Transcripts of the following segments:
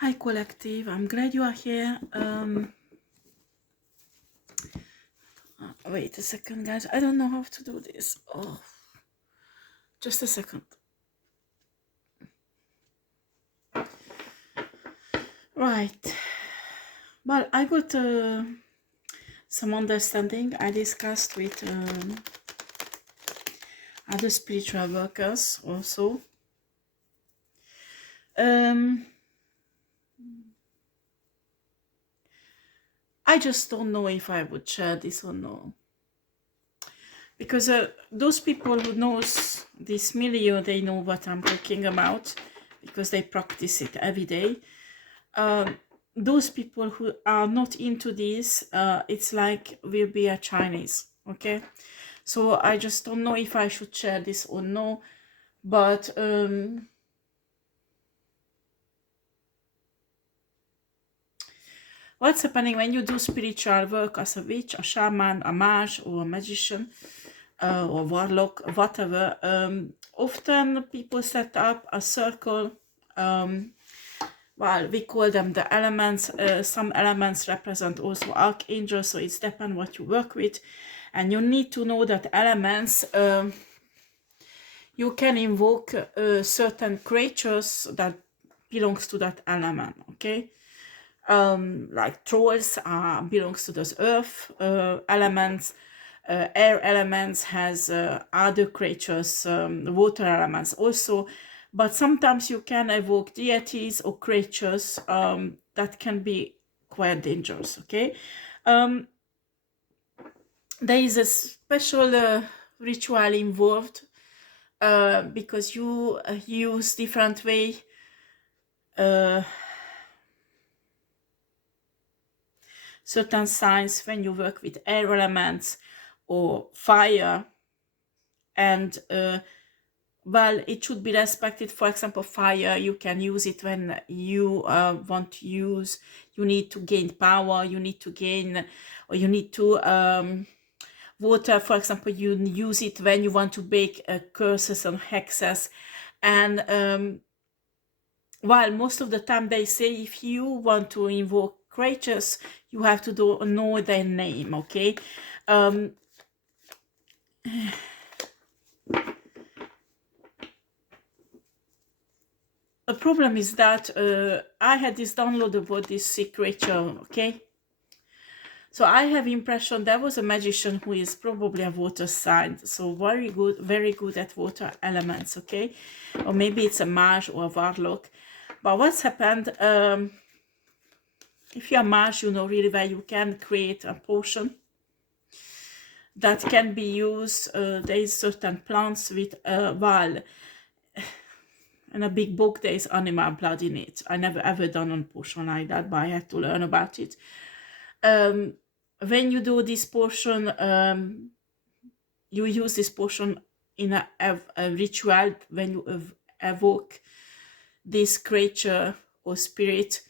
Hi collective, I'm glad you are here. Wait a second guys, I don't know how to do this. Oh, just a second. Right, well, I got some understanding. I discussed with other spiritual workers also. I just don't know if I would share this or no, because those people who knows this milieu, they know what I'm talking about because they practice it every day. Those people who are not into this, it's like we'll be a Chinese, okay? So I just don't know if I should share this or no, but what's happening when you do spiritual work as a witch, a shaman, a mage, or a magician, or warlock, whatever, often people set up a circle. Well, we call them the elements. Some elements represent also archangels, so it's depends what you work with. And you need to know that elements, you can invoke certain creatures that belongs to that element, okay? Like trolls belongs to this earth elements. Air elements has other creatures, water elements also, but sometimes you can evoke deities or creatures that can be quite dangerous, okay? There is a special ritual involved because you use different way certain signs when you work with air elements or fire, and well, it should be respected. For example, fire, you can use it when you want to use, you need to gain power, you need to gain, or you need to water, for example, you use it when you want to bake curses and hexes. And while most of the time they say if you want to invoke creatures, you have to know their name, okay? The problem is that I had this download about this sick creature, okay? So I have impression there was a magician who is probably a water sign, so very good at water elements, okay? Or maybe it's a mage or a warlock. But what's happened, if you're a mage, you know really well you can create a potion that can be used. There is certain plants with while in a big book there is animal blood in it. I never ever done a potion like that, but I had to learn about it. When you do this potion, you use this potion in a ritual when you evoke this creature or spirit,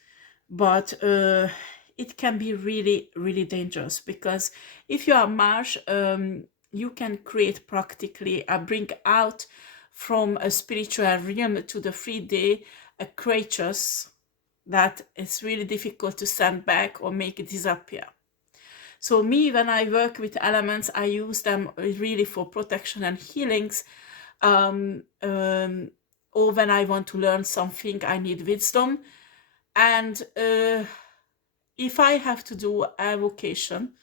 but it can be really dangerous, because if you are mage, you can create practically bring out from a spiritual realm to the 3D creatures that it's really difficult to send back or make it disappear. So me, when I work with elements, I use them really for protection and healings, or when I want to learn something, I need wisdom. And if I have to do evocation,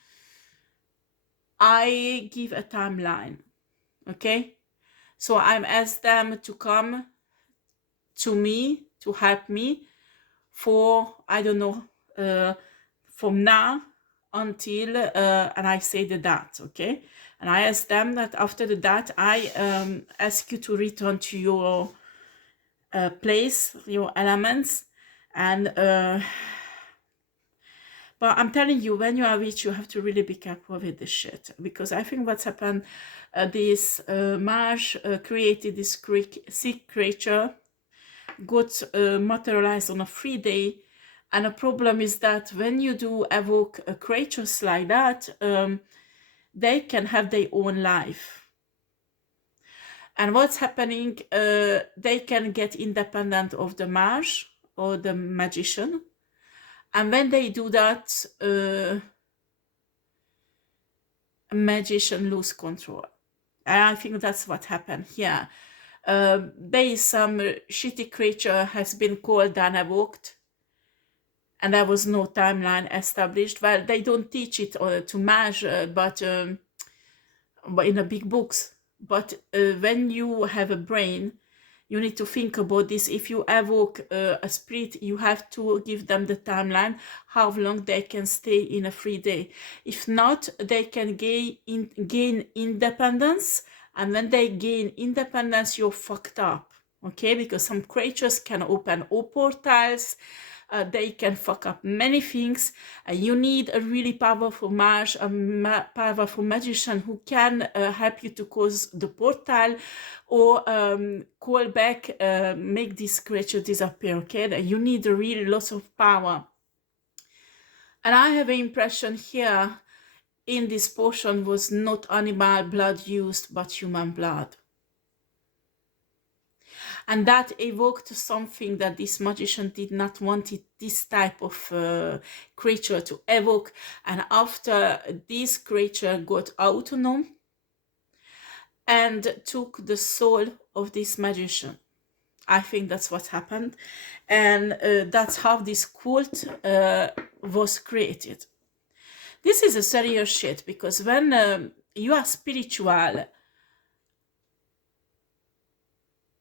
I give a timeline, okay? So I'm asked them to come to me to help me for, I don't know, from now until, and I say the date, okay? And I ask them that after the date, I ask you to return to your place, your elements, and but I'm telling you, when you are witch, you have to really be careful with this shit, because I think what's happened, this mage created this sick creature, got materialized on a 3D, and the problem is that when you do evoke creatures like that, they can have their own life. And what's happening, they can get independent of the mage, or the magician. And when they do that, a magician lose control. And I think that's what happened here. There is some shitty creature has been called and evoked, and there was no timeline established. Well, they don't teach it to mage, but in the big books. But when you have a brain, you need to think about this. If you evoke a spirit, you have to give them the timeline, how long they can stay in a free day. If not, they can gain independence. And when they gain independence, you're fucked up. Okay? Because some creatures can open all portals. They can fuck up many things. You need a really powerful mage, a powerful magician who can help you to close the portal or call back, make this creature disappear. Okay, you need really lots of power. And I have an impression here in this potion was not animal blood used, but human blood. And that evoked something that this magician did not want it, this type of creature to evoke. And after this creature got autonomous and took the soul of this magician. I think that's what happened. And that's how this cult was created. This is a serious shit, because when you are spiritual,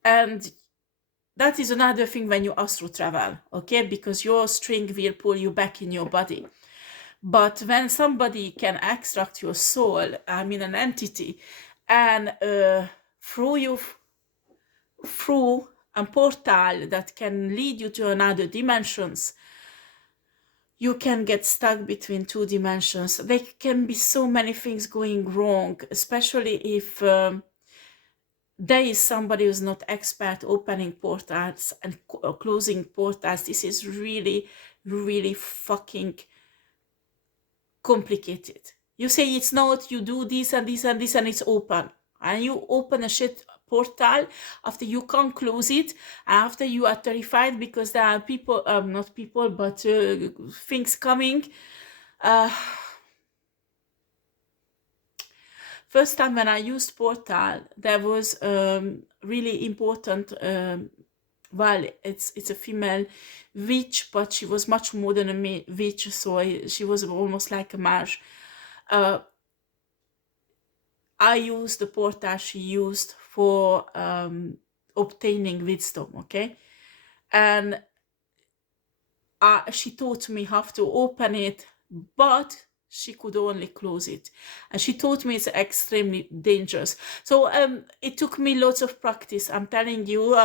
and that is another thing when you astral travel, okay? Because your string will pull you back in your body. But when somebody can extract your soul, I mean an entity, and throw you through a portal that can lead you to another dimensions, you can get stuck between two dimensions. There can be so many things going wrong, especially if there is somebody who's not expert opening portals and closing portals. This is really, really fucking complicated. You say it's not, you do this and this and this and it's open. And you open a shit portal after you can't close it, after you are terrified because there are people, not people, but things coming. First time when I used portal, there was really important, well, it's a female witch, but she was much more than a witch, so she was almost like a mage. I used the portal she used for obtaining wisdom, okay? And she taught me how to open it, but she could only close it. And she taught me it's extremely dangerous. So it took me lots of practice. I'm telling you,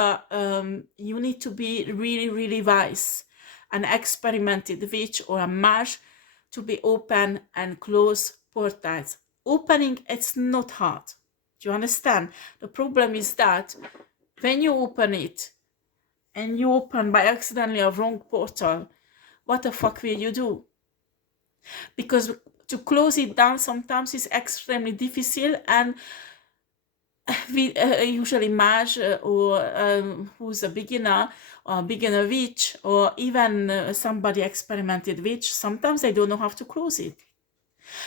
you need to be really, really wise and experimented witch or a mage to be open and close portals. Opening, it's not hard. Do you understand? The problem is that when you open it and you open by accidentally a wrong portal, what the fuck will you do? Because to close it down sometimes is extremely difficult, and we usually mage or who's a beginner or beginner witch or even somebody experimented witch, sometimes they don't know how to close it.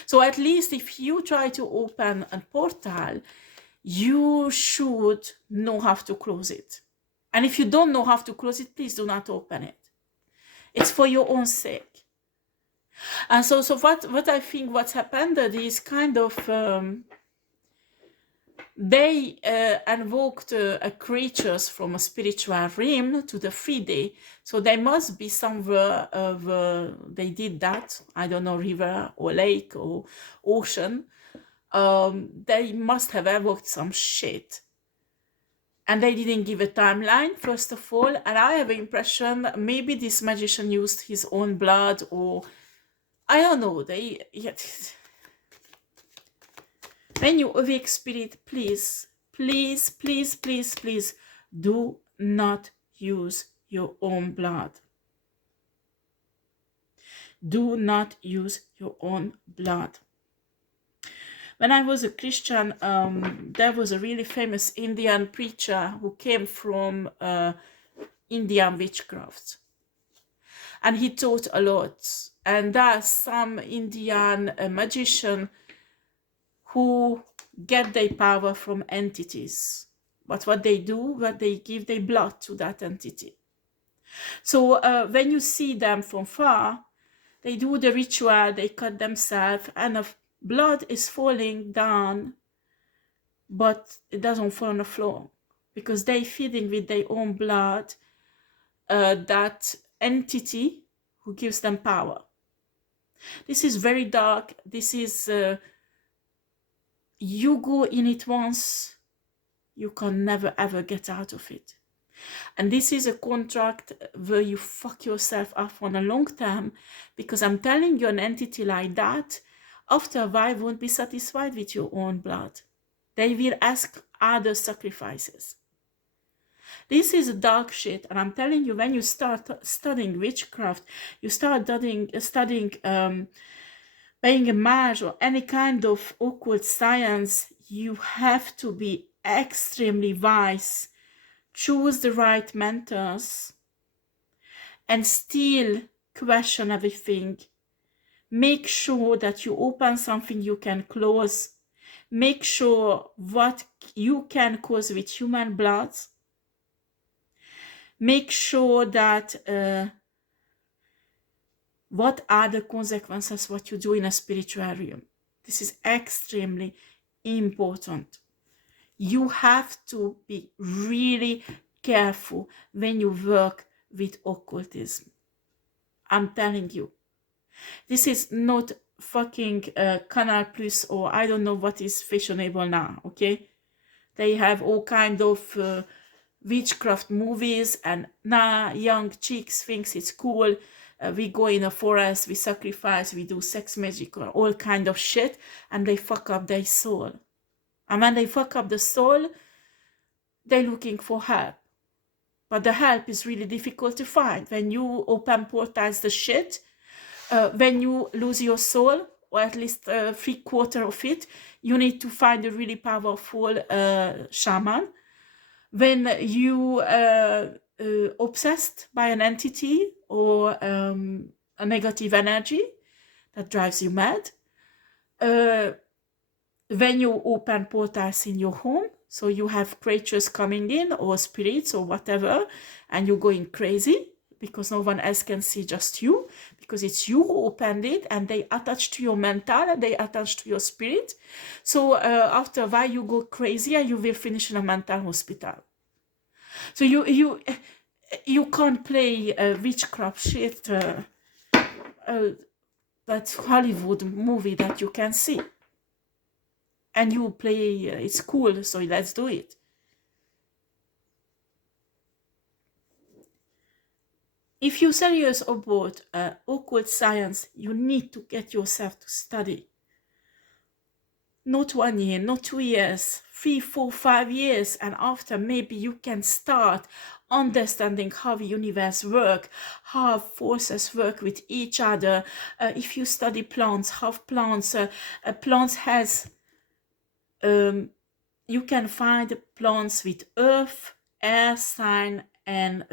So at least if you try to open a portal, you should know how to close it. And if you don't know how to close it, please do not open it. It's for your own sake. And so what I think what's happened is kind of they invoked creatures from a spiritual realm to the 3D. So they must be somewhere of they did that. I don't know, river or lake or ocean. They must have evoked some shit. And they didn't give a timeline, first of all. And I have an impression maybe this magician used his own blood, or I don't know. When you awake spirit, please, please, please, please, please, do not use your own blood. Do not use your own blood. When I was a Christian, there was a really famous Indian preacher who came from Indian witchcraft. and he taught a lot. And there's some Indian magician who get their power from entities. But what they do, what they give their blood to that entity. So when you see them from far, they do the ritual, they cut themselves, and the blood is falling down, but it doesn't fall on the floor because they're feeding with their own blood that entity who gives them power. This is very dark. This is, you go in it once, you can never ever get out of it. And this is a contract where you fuck yourself up on a long term, because I'm telling you, an entity like that, after a while, won't be satisfied with your own blood. They will ask other sacrifices. This is dark shit, and I'm telling you, when you start studying witchcraft, you start studying paying homage or any kind of occult science, you have to be extremely wise. Choose the right mentors and still question everything. Make sure that you open something you can close. Make sure what you can cause with human blood. Make sure that what are the consequences what you do in a spiritual realm. This is extremely important. You have to be really careful when you work with occultism. I'm telling you. This is not fucking Canal Plus, or I don't know what is fashionable now, okay? They have all kind of witchcraft movies, and now young chicks thinks it's cool. We go in a forest, we sacrifice, we do sex magic, or all kind of shit, and they fuck up their soul. And when they fuck up the soul, they're looking for help. But the help is really difficult to find. When you open portals the shit, when you lose your soul, or at least 3/4 of it, you need to find a really powerful shaman. When you obsessed by an entity or a negative energy that drives you mad, when you open portals in your home, so you have creatures coming in, or spirits, or whatever, and you're going crazy because no one else can see, just you, because it's you who opened it, and they attach to your mental, and they attach to your spirit. So after a while, you go crazy, and you will finish in a mental hospital. So you can't play witchcraft shit, that Hollywood movie that you can see. And you play, it's cool, so let's do it. If you're serious about occult science, you need to get yourself to study. Not 1 year, not 2 years, 3, 4, 5 years, and after maybe you can start understanding how the universe works, how forces work with each other. If you study plants, how plants has, you can find plants with earth, air sign, and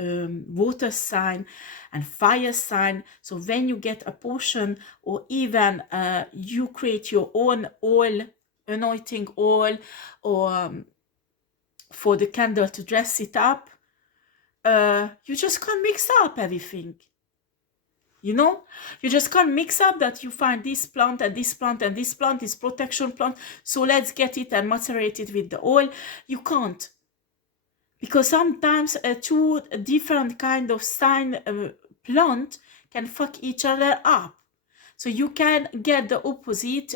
water sign, and fire sign. So when you get a potion, or even you create your own oil, anointing oil, or for the candle to dress it up, you just can't mix up everything. You know, you just can't mix up that you find this plant and this plant and this plant is protection plant, so let's get it and macerate it with the oil. You can't, because sometimes two different kind of sign plant can fuck each other up. So you can get the opposite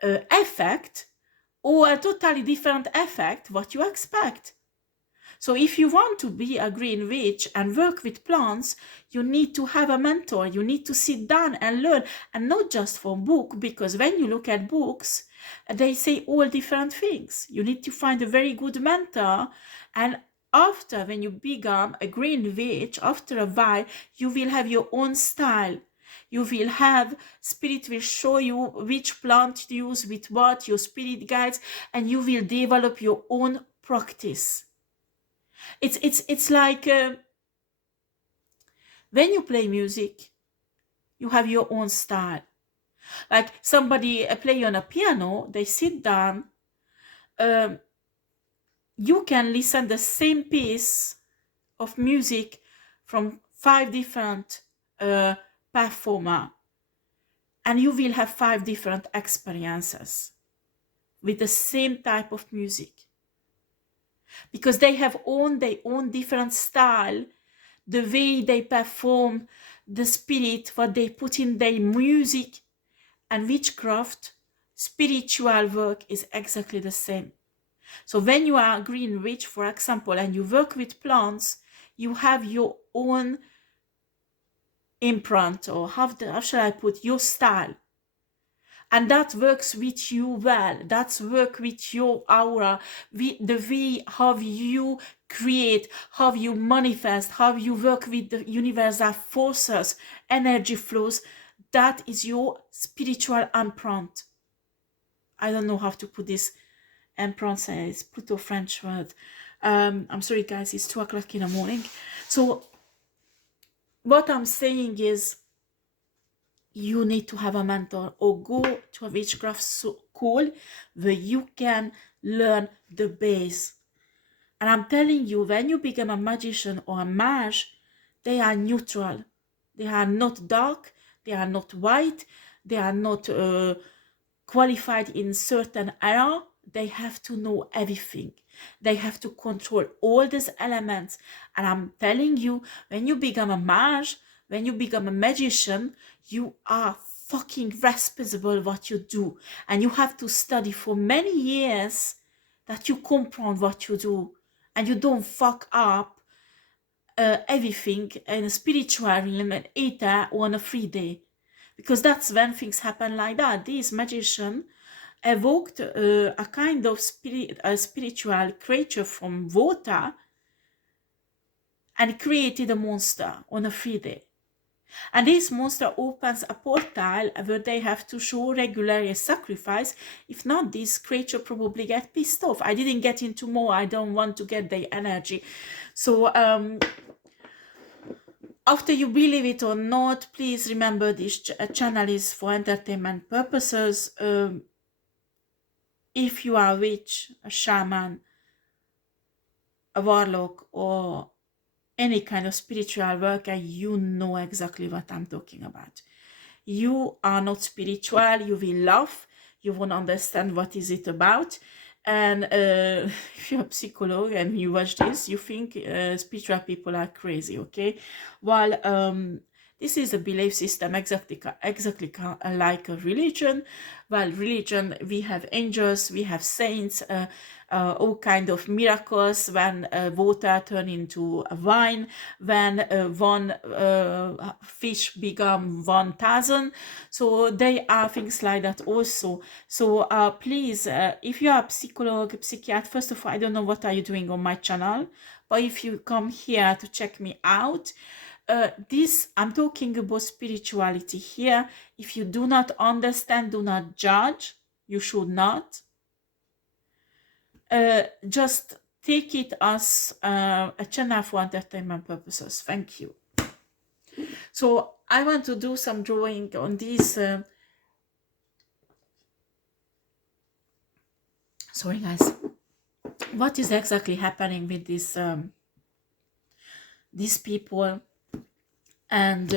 effect, or a totally different effect what you expect. So if you want to be a green witch and work with plants, you need to have a mentor. You need to sit down and learn, and not just from book, because when you look at books, they say all different things. You need to find a very good mentor, and after, when you become a green witch, after a while, you will have your own style. You will have, spirit will show you which plant to use with what, your spirit guides, and you will develop your own practice. It's like When you play music, you have your own style. Like somebody play on a piano, they sit down, you can listen the same piece of music from 5 different performer, and you will have 5 different experiences with the same type of music, because they have their own different style, the way they perform, the spirit, what they put in their music. And witchcraft, spiritual work is exactly the same. So when you are a green witch, for example, and you work with plants, you have your own imprint, or how shall I put, your style. And that works with you well. That's work with your aura, with the way how you create, how you manifest, how you work with the universal forces, energy flows. That is your spiritual imprint. I don't know how to put this. Imprint is Pluto French word. I'm sorry guys, it's 2 o'clock in the morning. So what I'm saying is, you need to have a mentor or go to a witchcraft school where you can learn the base. And I'm telling you, when you become a magician or a mage, they are neutral. They are not dark, they are not white, they are not qualified in certain area. They have to know everything. They have to control all these elements. And I'm telling you, when you become a mage, when you become a magician, you are fucking responsible what you do. And you have to study for many years that you comprehend what you do. And you don't fuck up everything in a spiritual realm and ether on a free day. Because that's when things happen like that. This magician evoked a kind of spiritual creature from water and created a monster on a free day. And this monster opens a portal where they have to show regular sacrifice. If not, this creature probably get pissed off. I didn't get into more. I don't want to get their energy. So after you believe it or not, please remember this channel is for entertainment purposes. If you are a witch, a shaman, a warlock, or any kind of spiritual worker, you know exactly what I'm talking about. You are not spiritual, you will laugh, you won't understand what is it about. And if you're a psychologist and you watch this, you think spiritual people are crazy, okay? While this is a belief system exactly like a religion. While religion, we have angels, we have saints, all kind of miracles, when water turn into a wine, when one fish become 1,000. So they are things like that also. So please, if you are a psychologist, psychiatrist, first of all, I don't know what are you doing on my channel, but if you come here to check me out, I'm talking about spirituality here. If you do not understand, do not judge. You should not. Just take it as a channel for entertainment purposes. Thank you. So I want to do some drawing on this. Sorry guys. What is exactly happening with this these people, and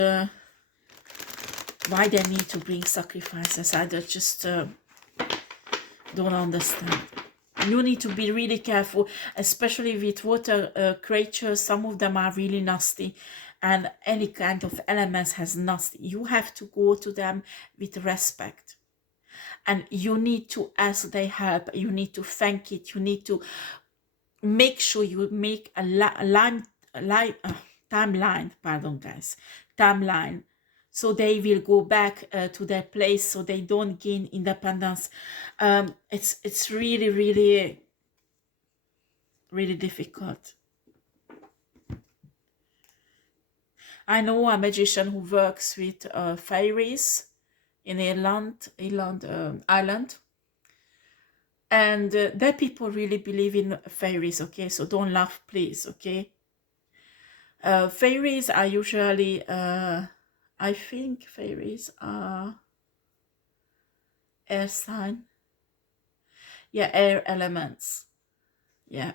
why they need to bring sacrifices? I just don't understand. You need to be really careful, especially with water creatures. Some of them are really nasty, and any kind of elements has nasty. You have to go to them with respect, and you need to ask their help. You need to thank it. You need to make sure you make a timeline, pardon guys, timeline, so they will go back to their place, so they don't gain independence. It's really difficult. I know a magician who works with fairies in Ireland, and their people really believe in fairies, okay? So don't laugh, please, okay? Fairies are usually, I think fairies are air sign. Yeah, air elements. Yeah.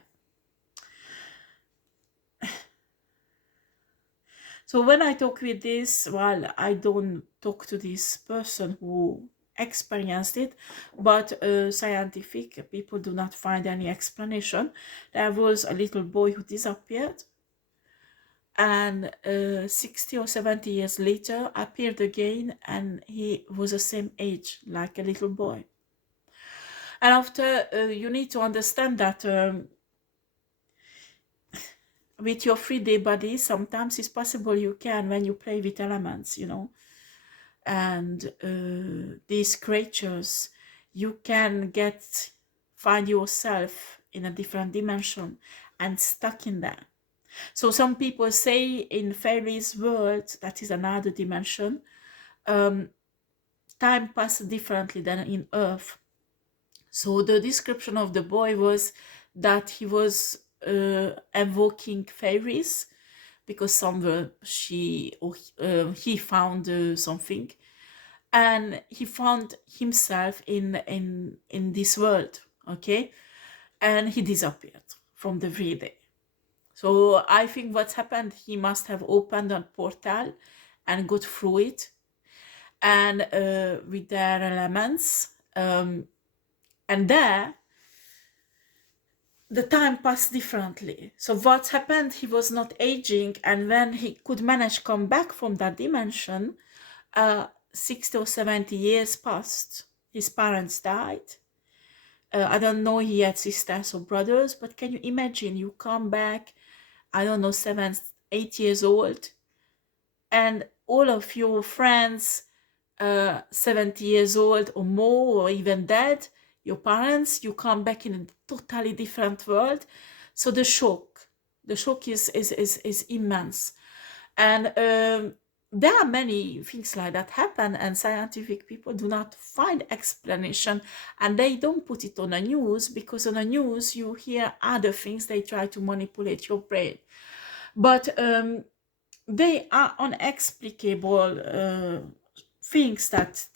So when I talk with this, well, I don't talk to this person who experienced it, but scientific people do not find any explanation. There was a little boy who disappeared, and 60 or 70 years later appeared again, and he was the same age like a little boy. And after, you need to understand that with your 3D body, sometimes it's possible you can, when you play with elements, you know, and these creatures, you can find yourself in a different dimension and stuck in there. So some people say in fairies world, that is another dimension, time passes differently than in earth. So the description of the boy was that he was evoking fairies, because he found something, and he found himself in this world, okay, and he disappeared from the reading. So I think what's happened, he must have opened a portal and got through it, and with their elements, and there the time passed differently. So what happened, he was not aging, and when he could manage come back from that dimension, 60 or 70 years passed. His parents died. I don't know he had sisters or brothers, but can you imagine, you come back, I don't know, 7, 8 years old, and all of your friends 70 years old or more, or even dead, your parents, you come back in a totally different world. So the shock is immense. And there are many things like that happen, and scientific people do not find explanation, and they don't put it on the news, because on the news you hear other things, they try to manipulate your brain. But they are unexplicable things that's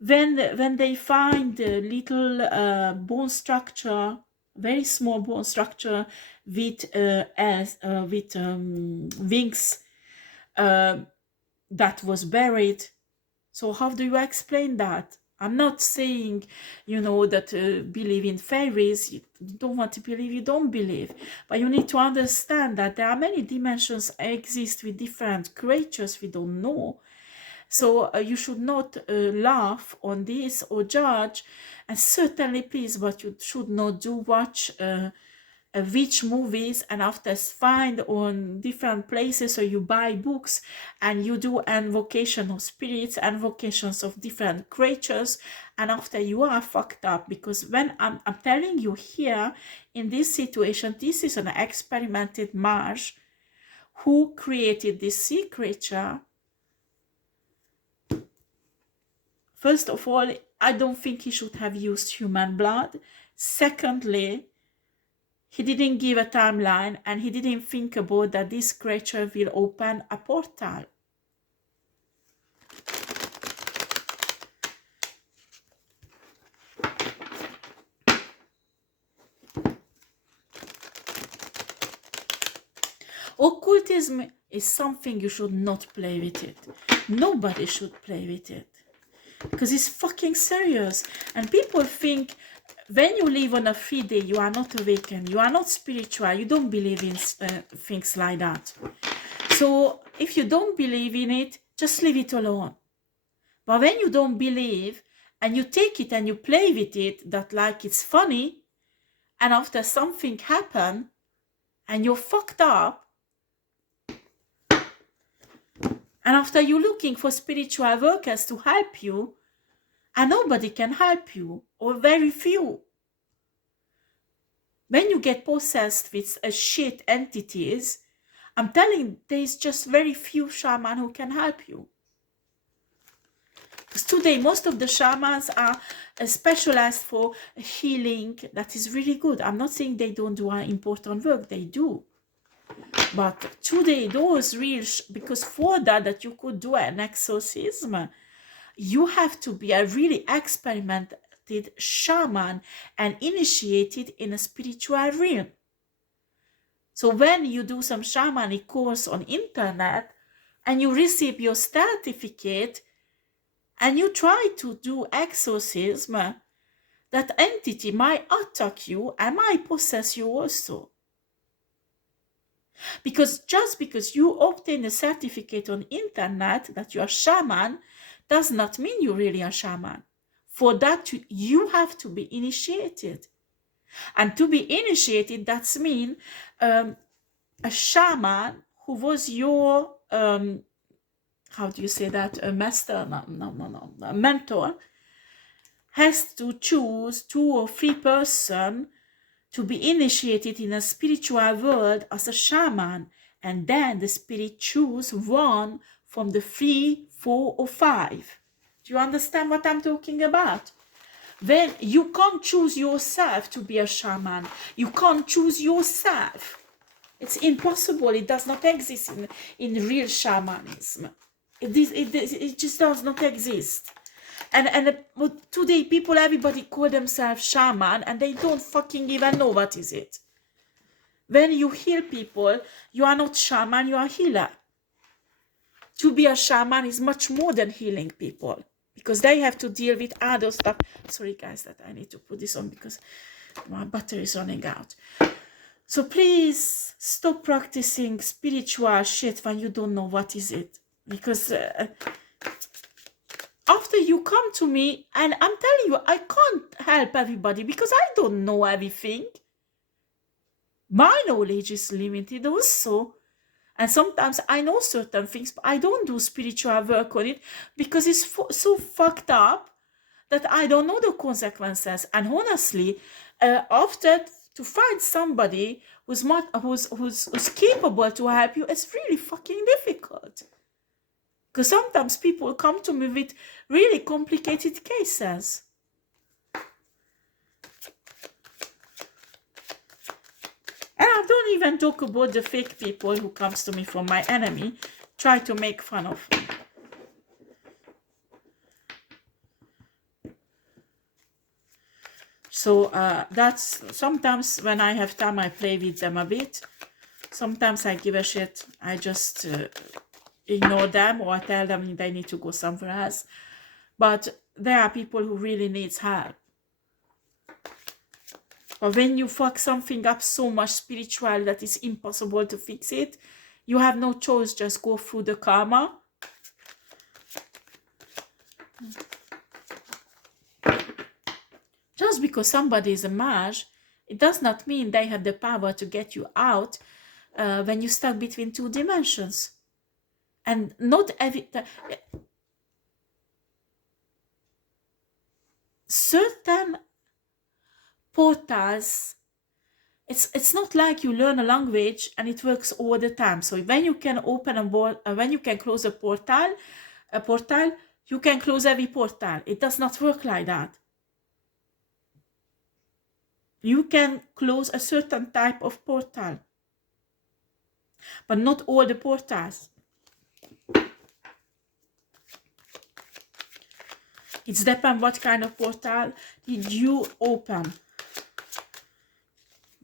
when they find a little bone structure, very small bone structure with wings that was buried. So how do you explain that? I'm not saying, you know, that believe in fairies. You don't want to believe, you don't believe. But you need to understand that there are many dimensions exist with different creatures we don't know. So you should not laugh on this or judge. And certainly, please, what you should not do, watch witch movies and after find on different places, or you buy books and you do invocation of spirits, invocations of different creatures, and after you are fucked up. Because when I'm telling you here, in this situation, this is an experimented Mars who created this sea creature. First of all, I don't think he should have used human blood. Secondly, he didn't give a timeline, and he didn't think about that this creature will open a portal. Occultism is something you should not play with it. Nobody should play with it. Because it's fucking serious. And people think when you live on a 3D, you are not awakened, you are not spiritual, you don't believe in things like that. So if you don't believe in it, just leave it alone. But when you don't believe and you take it and you play with it, that like it's funny, and after something happen and you're fucked up, and after you're looking for spiritual workers to help you, and nobody can help you, or very few. When you get possessed with shit entities, I'm telling, there's just very few shamans who can help you. Because today, most of the shamans are specialized for healing. That is really good. I'm not saying they don't do important work. They do. But today, those real, because for that you could do an exorcism, you have to be a really experimented shaman and initiated in a spiritual realm. So when you do some shamanic course on internet and you receive your certificate and you try to do exorcism, that entity might attack you and might possess you also. Because just because you obtain a certificate on internet that you are shaman does not mean you're really a shaman. For that, you have to be initiated. And to be initiated, that's mean a shaman who was your, how do you say that, a master, a mentor, has to choose 2 or 3 persons to be initiated in a spiritual world as a shaman, and then the spirit choose one from the 3, 4, or 5. Do you understand what I'm talking about? Then you can't choose yourself to be a shaman. You can't choose yourself. It's impossible. It does not exist in real shamanism. It just does not exist. And today people, everybody call themselves shaman and they don't fucking even know what is it. When you heal people, you are not shaman, you are healer. To be a shaman is much more than healing people, because they have to deal with other stuff. Sorry guys that I need to put this on because my battery is running out. So please stop practicing spiritual shit when you don't know what is it. Because after you come to me, and I'm telling you, I can't help everybody because I don't know everything. My knowledge is limited also. And sometimes I know certain things, but I don't do spiritual work on it because it's so fucked up that I don't know the consequences. And honestly, after to find somebody who's capable to help you, it's really fucking difficult. Because sometimes people come to me with really complicated cases. And I don't even talk about the fake people who comes to me from my enemy, try to make fun of me. So that's, sometimes when I have time I play with them a bit. Sometimes I give a shit. I just ignore them, or I tell them they need to go somewhere else. But there are people who really needs help. But when you fuck something up so much spiritual that it's impossible to fix it, you have no choice, just go through the karma. Just because somebody is a mage, it does not mean they have the power to get you out when you're stuck between 2 dimensions. And not every... certain portals, it's not like you learn a language and it works all the time. So when you can open when you can close a portal, you can close every portal. It does not work like that. You can close a certain type of portal, but not all the portals. It depends what kind of portal did you open.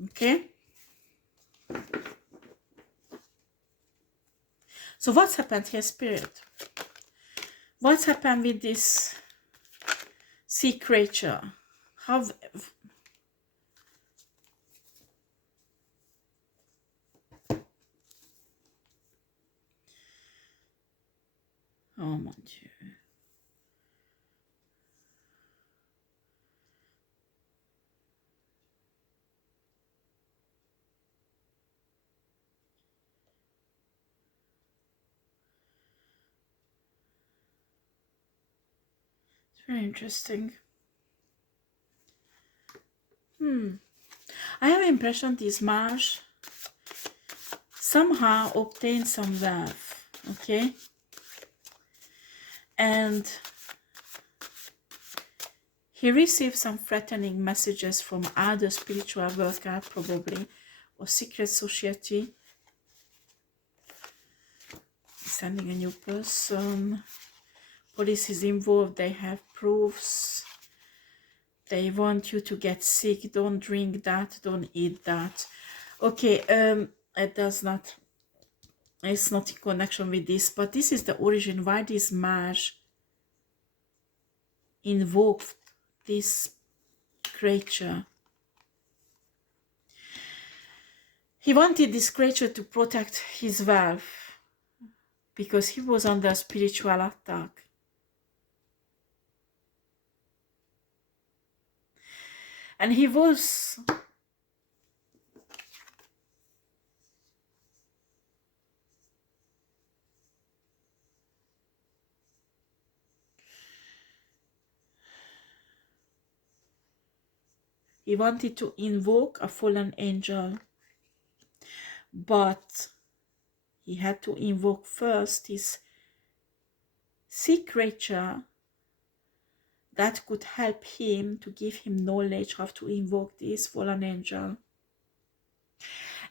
Okay? So what's happened here, Spirit? What's happened with this sea creature? How... oh mon Dieu. Very interesting. I have the impression this mage somehow obtained some wealth, okay? And he received some threatening messages from other spiritual workers, probably, or secret society. sending a new person. Police is involved. They have proofs. They want you to get sick. Don't drink that. Don't eat that. Okay, it does not, it's not in connection with this, but this is the origin why this mage invoked this creature. He wanted this creature to protect his wealth because he was under spiritual attack. And he wanted to invoke a fallen angel, but he had to invoke first his sea creature that could help him, to give him knowledge how to invoke this fallen angel.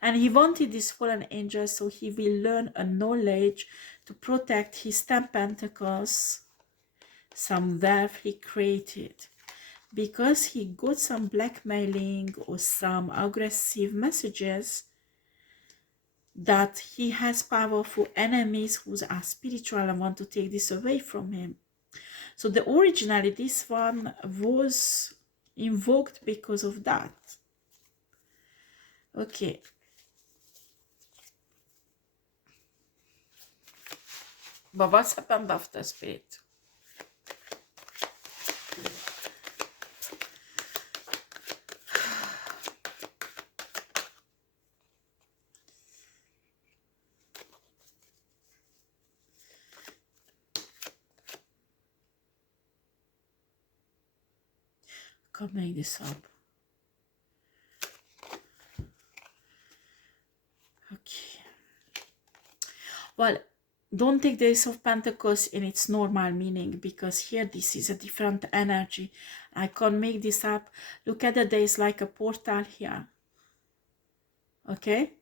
And he wanted this fallen angel so he will learn a knowledge to protect his 10 pentacles, some wealth he created, because he got some blackmailing or some aggressive messages that he has powerful enemies who are spiritual and want to take this away from him. So originally this one was invoked because of that. Okay. But what's happened after, Spirit? Can't make this up. Okay. Well, don't take the Ace of Pentacles in its normal meaning, because here this is a different energy. I can't make this up. Look at the days like a portal here. Okay?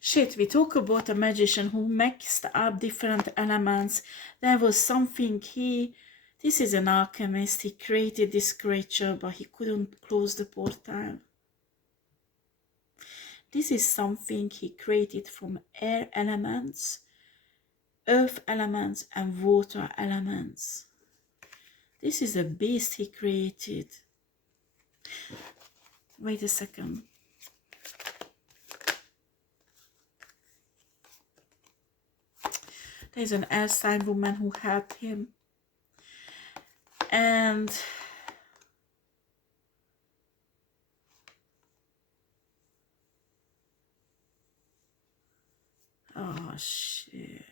Shit, we talk about a magician who mixed up different elements. There was something this is an alchemist. He created this creature, but he couldn't close the portal. This is something he created from air elements, earth elements, and water elements. This is a beast he created. Wait a second. There's an air sign woman who helped him. And oh shit.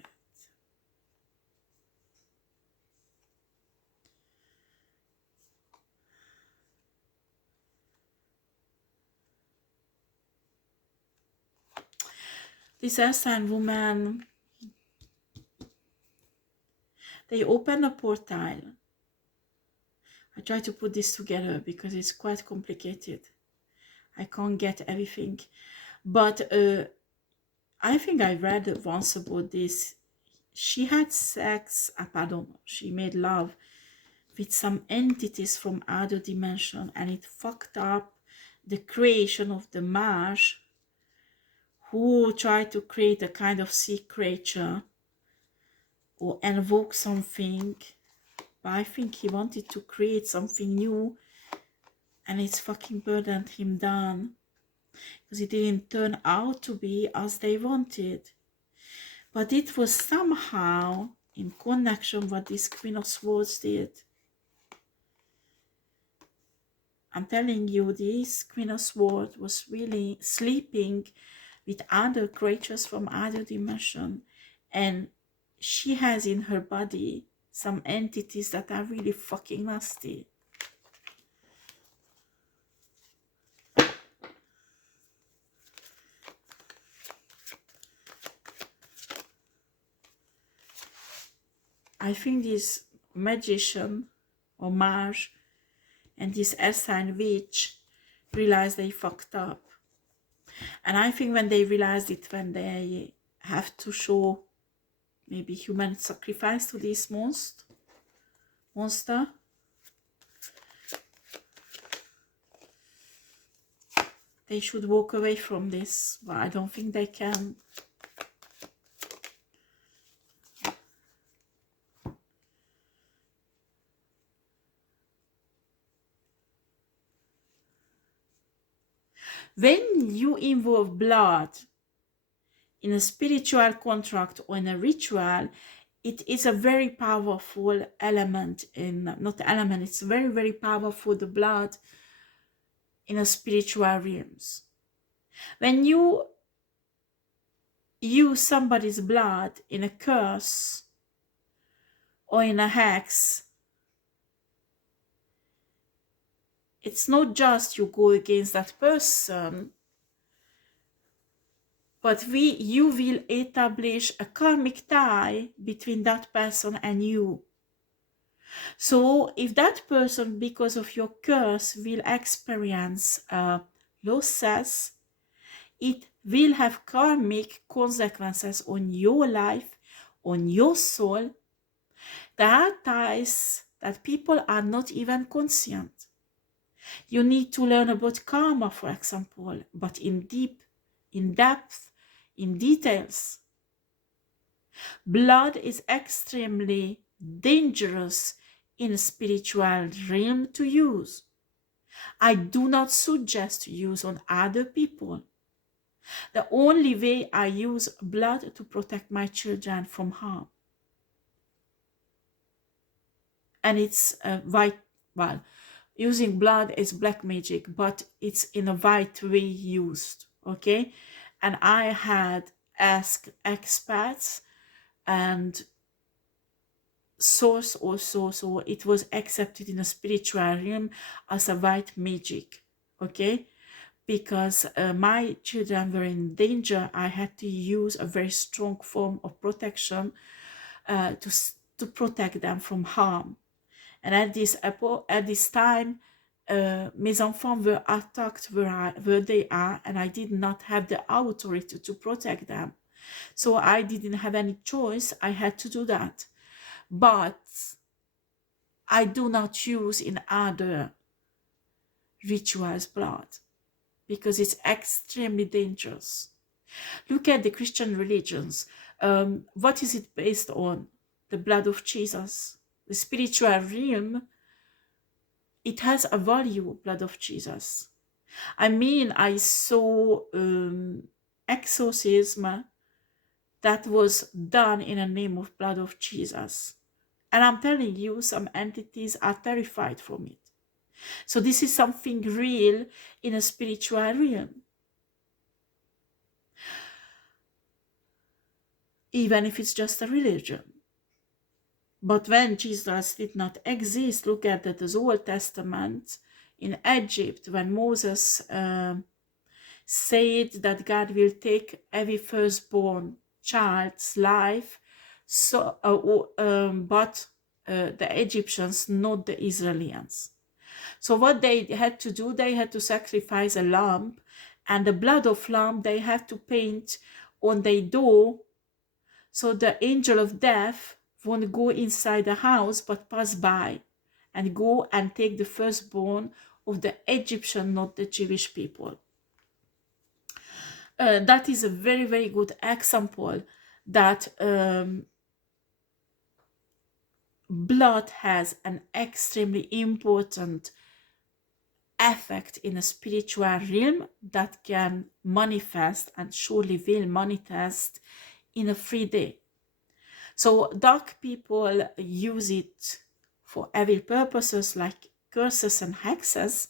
This air sign woman, they open a portal. I try to put this together because it's quite complicated. I can't get everything. But I think I read once about this. She had sex, she made love with some entities from other dimension, and it fucked up the creation of the mage who tried to create a kind of sea creature or invoke something. But I think he wanted to create something new, and it's fucking burdened him down because it didn't turn out to be as they wanted. But it was somehow in connection what this Queen of Swords did. I'm telling you, this Queen of Swords was really sleeping with other creatures from other dimension, and she has in her body some entities that are really fucking nasty. I think this magician or mage and this air sign witch realized they fucked up. And I think when they realized it, when they have to show maybe human sacrifice to this monster, they should walk away from this, but I don't think they can. When you involve blood in a spiritual contract or in a ritual, it is a very powerful element not element, it's very, very powerful, the blood in a spiritual realms. When you use somebody's blood in a curse or in a hex, it's not just you go against that person, but you will establish a karmic tie between that person and you. So if that person, because of your curse, will experience losses, it will have karmic consequences on your life, on your soul. There are ties that people are not even conscient. You need to learn about karma, for example, but in depth, in details. Blood is extremely dangerous in a spiritual realm to use. I do not suggest to use on other people. The only way I use blood to protect my children from harm. And it's white, well, using blood is black magic, but it's in a white way used, okay? And I had asked experts and source also, so it was accepted in a spiritual realm as a white magic, okay? Because my children were in danger, I had to use a very strong form of protection to protect them from harm. And at this time, mes enfants were attacked where they are, and I did not have the authority to protect them. So I didn't have any choice. I had to do that. But I do not use in other rituals blood because it's extremely dangerous. Look at the Christian religions. What is it based on? The blood of Jesus. The spiritual realm, it has a value, blood of Jesus. I mean, I saw exorcism that was done in the name of blood of Jesus. And I'm telling you, some entities are terrified from it. So this is something real in a spiritual realm. Even if it's just a religion. But when Jesus did not exist, look at the Old Testament in Egypt, when Moses said that God will take every firstborn child's life, so but the Egyptians, not the Israelites. So what they had to do, they had to sacrifice a lamb, and the blood of lamb they have to paint on their door, so the angel of death won't go inside the house but pass by and go and take the firstborn of the Egyptian, not the Jewish people. That is a very, very good example that blood has an extremely important effect in a spiritual realm that can manifest and surely will manifest in a 3D. So dark people use it for evil purposes like curses and hexes,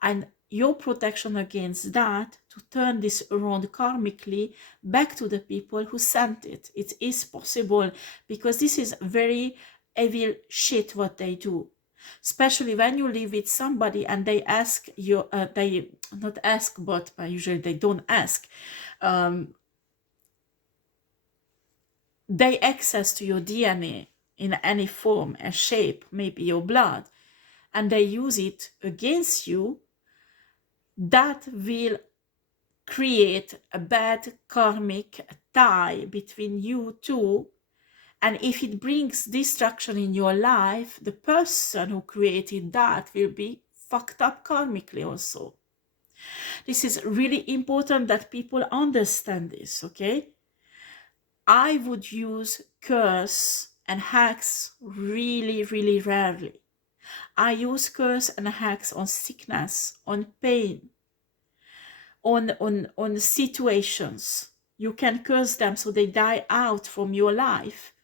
and your protection against that to turn this around karmically back to the people who sent it. It is possible because this is very evil shit what they do. Especially when you live with somebody and they ask you, they not ask, but usually they don't ask. They access to your DNA in any form and shape, maybe your blood, and they use it against you. That will create a bad karmic tie between you two. And if it brings destruction in your life, the person who created that will be fucked up karmically also. This is really important that people understand this, okay? I would use curse and hacks really, really rarely. I use curse and hacks on sickness, on pain, on situations. You can curse them so they die out from your life.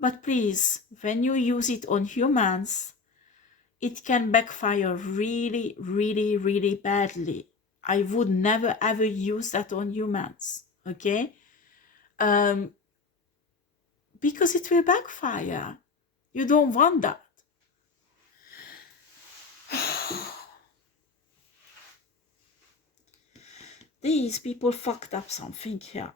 But please, when you use it on humans, it can backfire really, really, really badly. I would never ever use that on humans, okay? Because it will backfire. You don't want that. These people fucked up something here.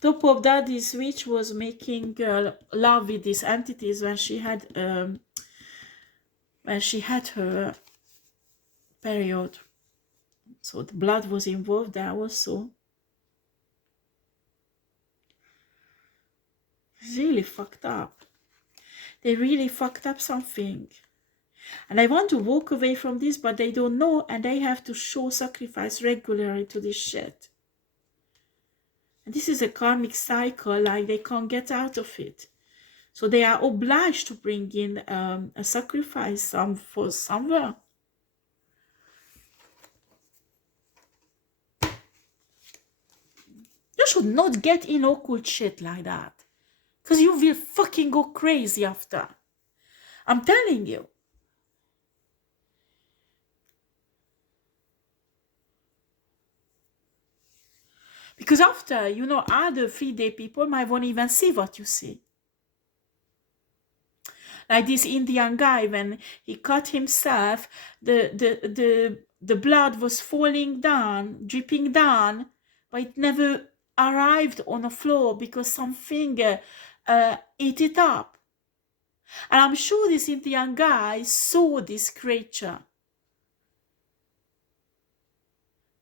Top of that, this witch was making love with these entities when she had her period. So the blood was involved there also. Really fucked up. They really fucked up something. And I want to walk away from this, but they don't know, and they have to show sacrifice regularly to this shit. And this is a karmic cycle, like they can't get out of it. So they are obliged to bring in a sacrifice for somewhere. You should not get in occult shit like that. Because you will fucking go crazy after. I'm telling you. Because after, you know, other 3D people might won't even see what you see. Like this Indian guy, when he cut himself, the blood was falling down, dripping down, but it never arrived on the floor because some finger ate it up. And I'm sure this Indian guy saw this creature.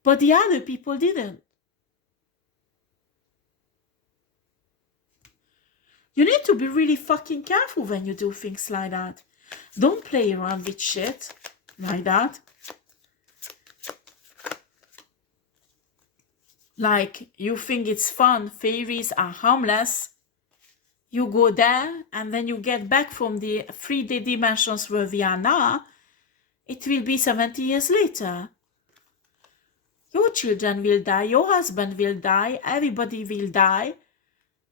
But the other people didn't. You need to be really fucking careful when you do things like that. Don't play around with shit like that. Like, you think it's fun, fairies are harmless. You go there, and when you get back from the 3D dimensions where we are now, it will be 70 years later. Your children will die, your husband will die, everybody will die.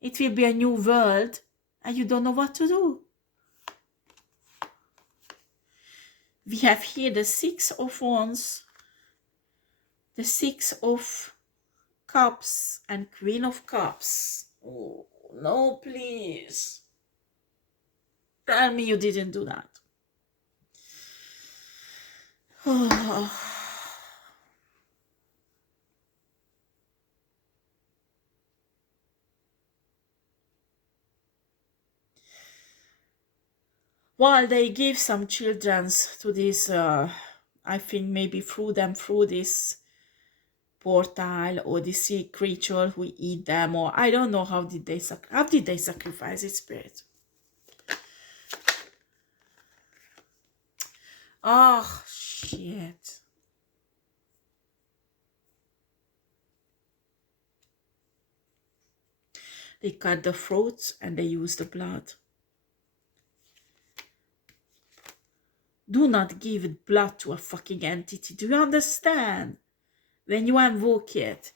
It will be a new world, and you don't know what to do. We have here the 6 of Wands, the 6 of Cups, and Queen of Cups. Oh, no, please. Tell me you didn't do that. Oh. While they give some children to this, I think maybe through this portal or the sea creature who eat them, or I don't know how did they sacrifice its spirit. Oh shit. They cut the throats and they use the blood. Do not give blood to a fucking entity. Do you understand? When you invoke it,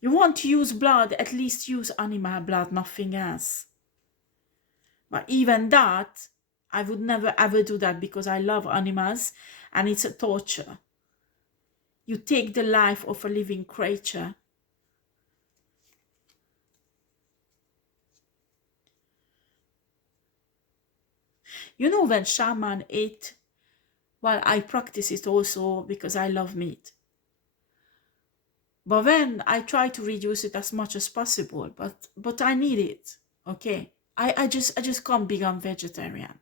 you want to use blood, at least use animal blood, nothing else. But even that, I would never ever do that because I love animals and it's a torture. You take the life of a living creature You know, when shaman ate, well, I practice it also because I love meat. But when I try to reduce it as much as possible, but I need it. Okay. I just can't become vegetarian.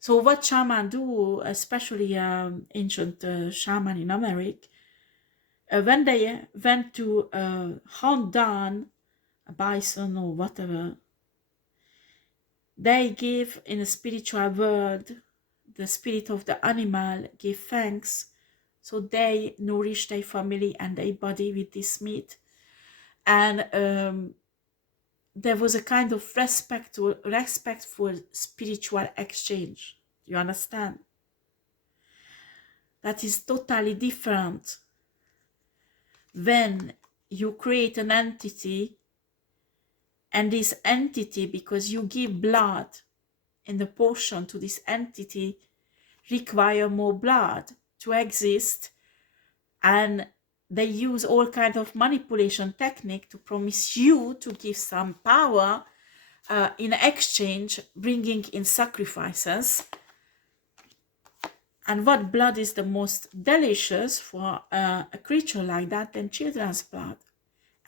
So what shaman do, especially ancient shaman in America, when they went to hunt down a bison or whatever, they give in a spiritual world, the spirit of the animal give thanks, so they nourish their family and their body with this meat. And there was a kind of respectful spiritual exchange. You understand? That is totally different when you create an entity, and this entity, because you give blood in the potion to this entity, require more blood to exist, and they use all kind of manipulation technique to promise you to give some power in exchange, bringing in sacrifices. And what blood is the most delicious for a creature like that than children's blood?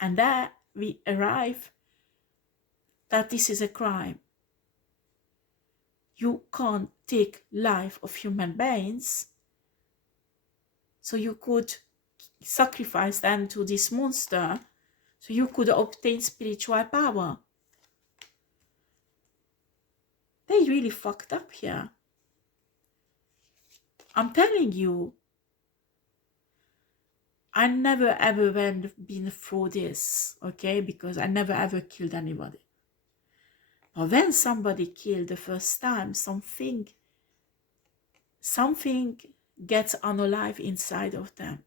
And there we arrive that this is a crime. You can't take life of human beings, so you could sacrifice them to this monster, so you could obtain spiritual power. They really fucked up here. I'm telling you, I never ever been through this, okay, because I never ever killed anybody. But when somebody killed the first time, something gets unalive inside of them.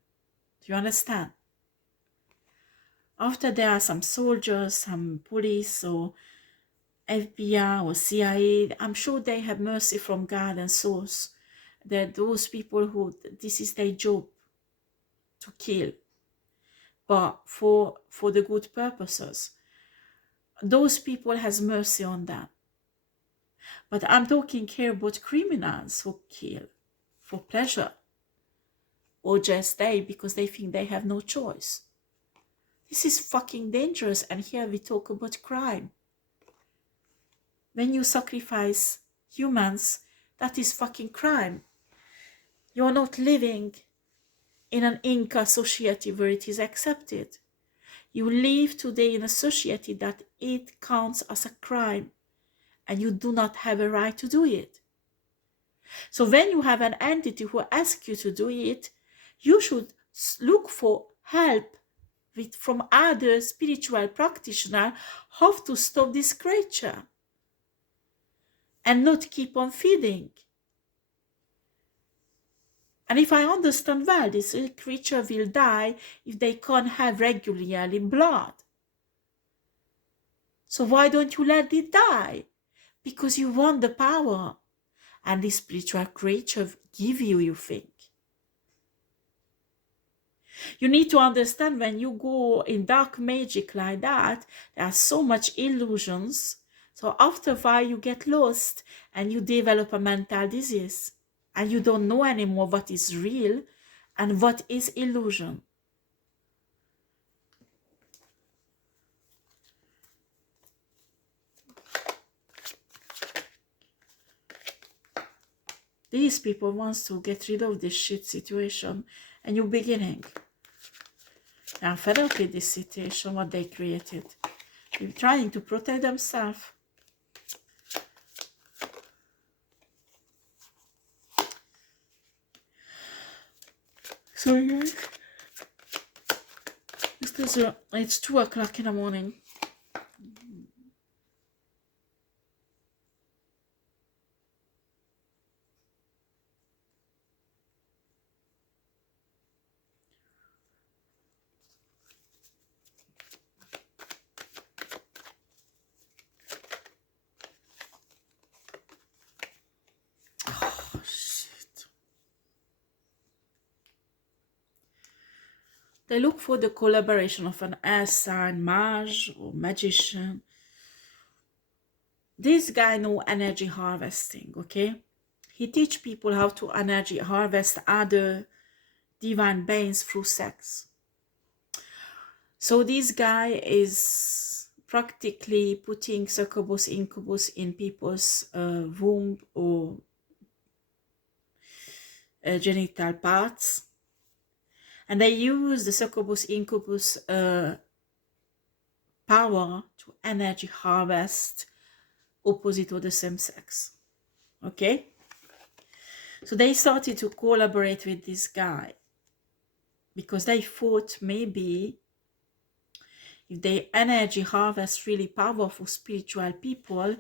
Do you understand? After there are some soldiers, some police or FBI or CIA, I'm sure they have mercy from God and source, that those people who, this is their job, to kill, but for the good purposes. Those people has mercy on them. But I'm talking here about criminals who kill for pleasure, or just because they think they have no choice. This is fucking dangerous, and here we talk about crime. When you sacrifice humans, that is fucking crime. You're not living in an Inca society where it is accepted. You live today in a society that it counts as a crime, and you do not have a right to do it. So when you have an entity who asks you to do it, you should look for help from other spiritual practitioners how to stop this creature and not keep on feeding. And if I understand well, this creature will die if they can't have regularly blood. So why don't you let it die? Because you want the power, and this spiritual creature give you think. You need to understand, when you go in dark magic like that, there are so much illusions. So after a while you get lost and you develop a mental disease, and you don't know anymore what is real and what is illusion. These people want to get rid of this shit situation, and you're beginning. I'm fed up with this situation, what they created. They're trying to protect themselves. Sorry guys. It's 2 o'clock in the morning. Oh, shit. They look for the collaboration of an air sign, mage or magician. this guy know energy harvesting, okay? He teach people how to energy harvest other divine beings through sex. So this guy is practically putting succubus, incubus in people's womb or genital parts, and they use the succubus, incubus power to energy harvest opposite or the same sex. Okay, so they started to collaborate with this guy because they thought maybe if they energy harvest really powerful spiritual people,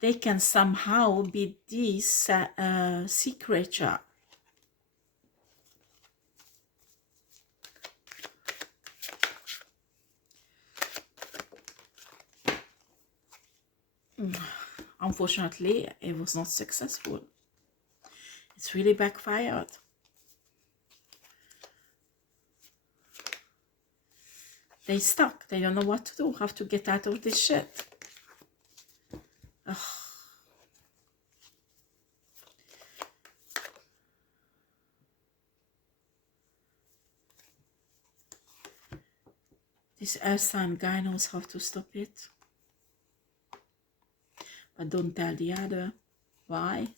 they can somehow beat this sea creature. Unfortunately, it was not successful. It's really backfired. They stuck. They don't know what to do, how to get out of this shit. Ugh. This earth sign guy knows how to stop it. But don't tell the other. Why?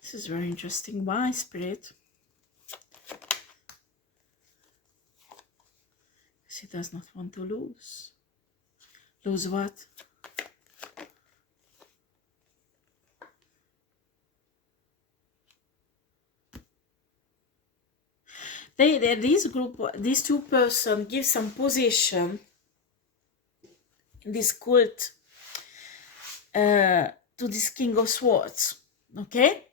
This is very interesting. Why, Spirit? He does not want to lose. Lose what? These two person give some position in this cult to this King of Swords, okay?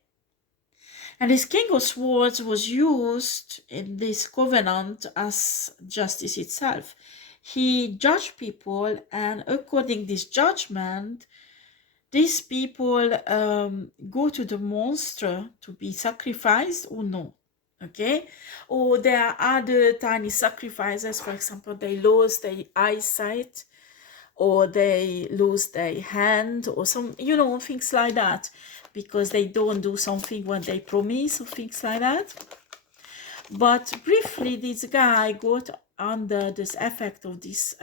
And this King of Swords was used in this covenant as justice itself. He judged people, and according to this judgment, these people go to the monster to be sacrificed or no, okay? Or there are other tiny sacrifices. For example, they lose their eyesight, or they lose their hand, or some, you know, things like that, because they don't do something what they promise, or things like that. But briefly, this guy got under this effect of this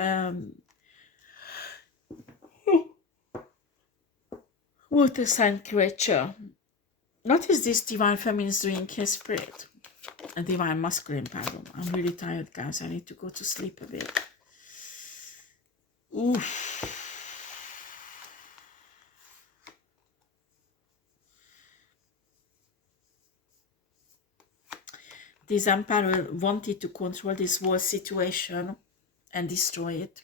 water sign creature. Notice this divine feminine is doing his spirit. A divine masculine, pardon. I'm really tired, guys. I need to go to sleep a bit. Oof. This emperor wanted to control this whole situation and destroy it.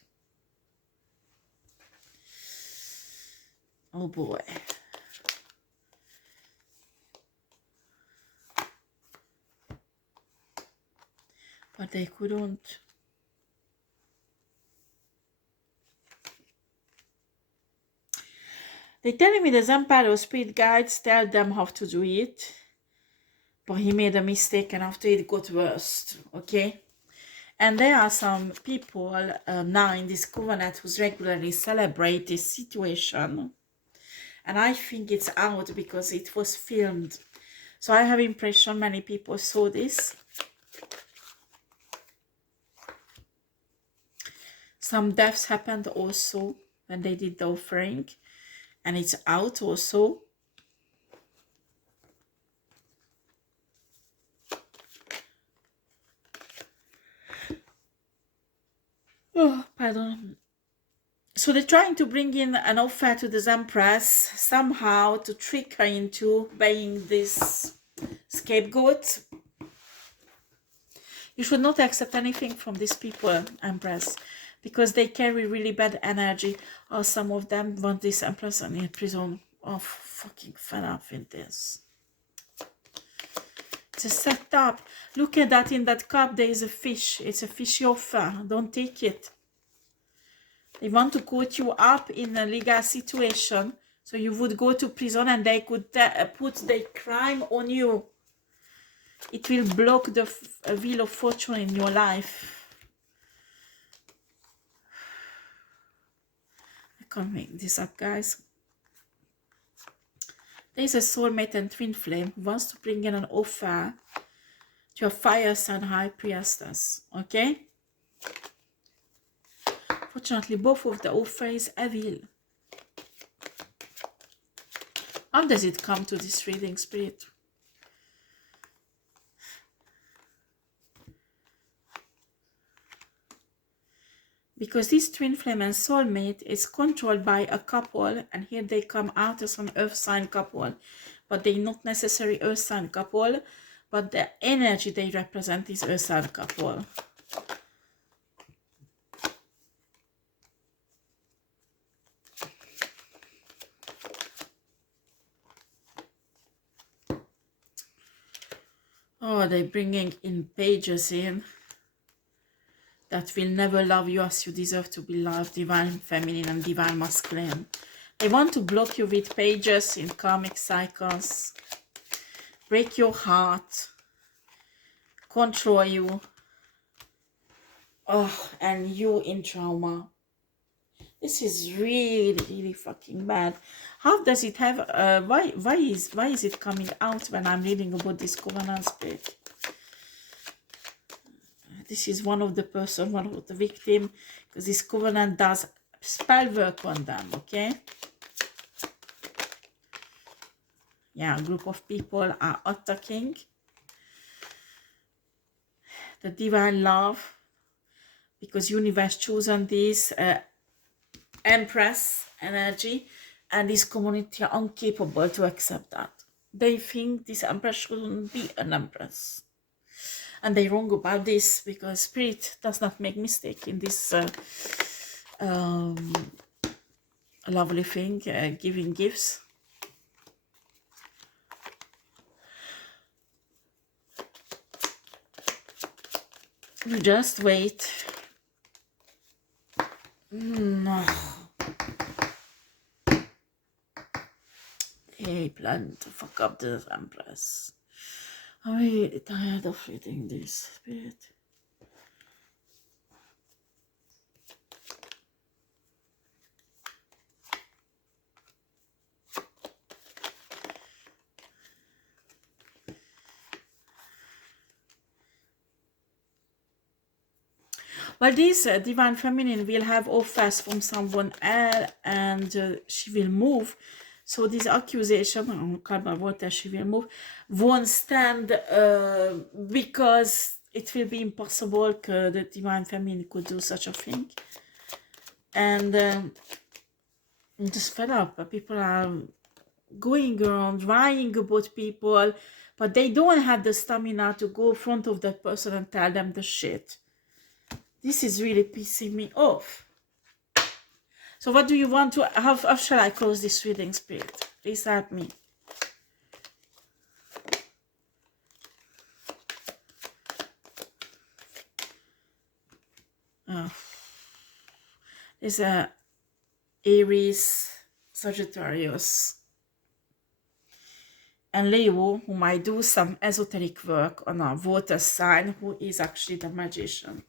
Oh boy. But they couldn't. They're telling me the emperor spirit guides tell them how to do it. But he made a mistake, and after it got worse, okay? And there are some people now in this covenant who regularly celebrate this situation. And I think it's out because it was filmed. So I have impression many people saw this. Some deaths happened also when they did the offering. And it's out also. Oh, pardon. So they're trying to bring in an offer to the Empress somehow to trick her into being this scapegoat. You should not accept anything from these people, Empress, because they carry really bad energy. Or some of them want this Empress in prison. Oh, fucking fed up with this. It's a setup. Look at that. In that cup there is a fish. It's a fishy offer. Don't take it. They want to put you up in a legal situation, so you would go to prison and they could put their crime on you. It will block the wheel of fortune in your life. can't make this up, guys. There's a soulmate and twin flame who wants to bring in an offer to a fire sign high priestess. Okay? Fortunately, both of the offer is evil. How does it come to this reading, Spirit? Because this twin flame and soulmate is controlled by a couple, and here they come out as an earth sign couple, but they're not necessarily earth sign couple, but the energy they represent is earth sign couple. Oh, they're bringing in pages in that will never love you as you deserve to be loved, divine feminine and divine masculine. They want to block you with pages in karmic cycles, break your heart, control you, oh, and you in trauma. This is really, really fucking bad. How does it have, why is it coming out when I'm reading about this covenant spirit? This is one of the person, one of the victim, because this covenant does spell work on them, okay? Yeah, a group of people are attacking the divine love, because universe chosen this empress energy, and this community are incapable to accept that. They think this empress shouldn't be an empress. And they're wrong about this, because spirit does not make mistake in this lovely thing, giving gifts. You just wait. No. They plan to fuck up the empress. I'm really tired of reading this, spirit. Well, this divine feminine will have offers from someone else, and she will move. So this accusation on carbon water, she will move, won't stand, because it will be impossible the divine feminine could do such a thing. And I'm just fed up. People are going around lying about people, but they don't have the stamina to go in front of that person and tell them the shit. This is really pissing me off. So what do you want to, how shall I close this reading, spirit? Please help me. There's a Aries, Sagittarius, and Leo, who might do some esoteric work on a water sign, who is actually the magician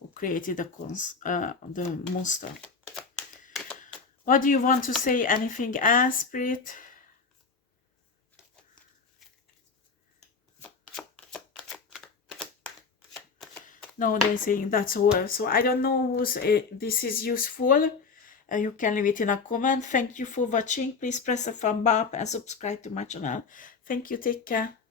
who created the monster. What do you want to say? Anything else, spirit? No, they're saying that's all. So I don't know who's this is useful. You can leave it in a comment. Thank you for watching. Please press a thumb up and subscribe to my channel. Thank you. Take care.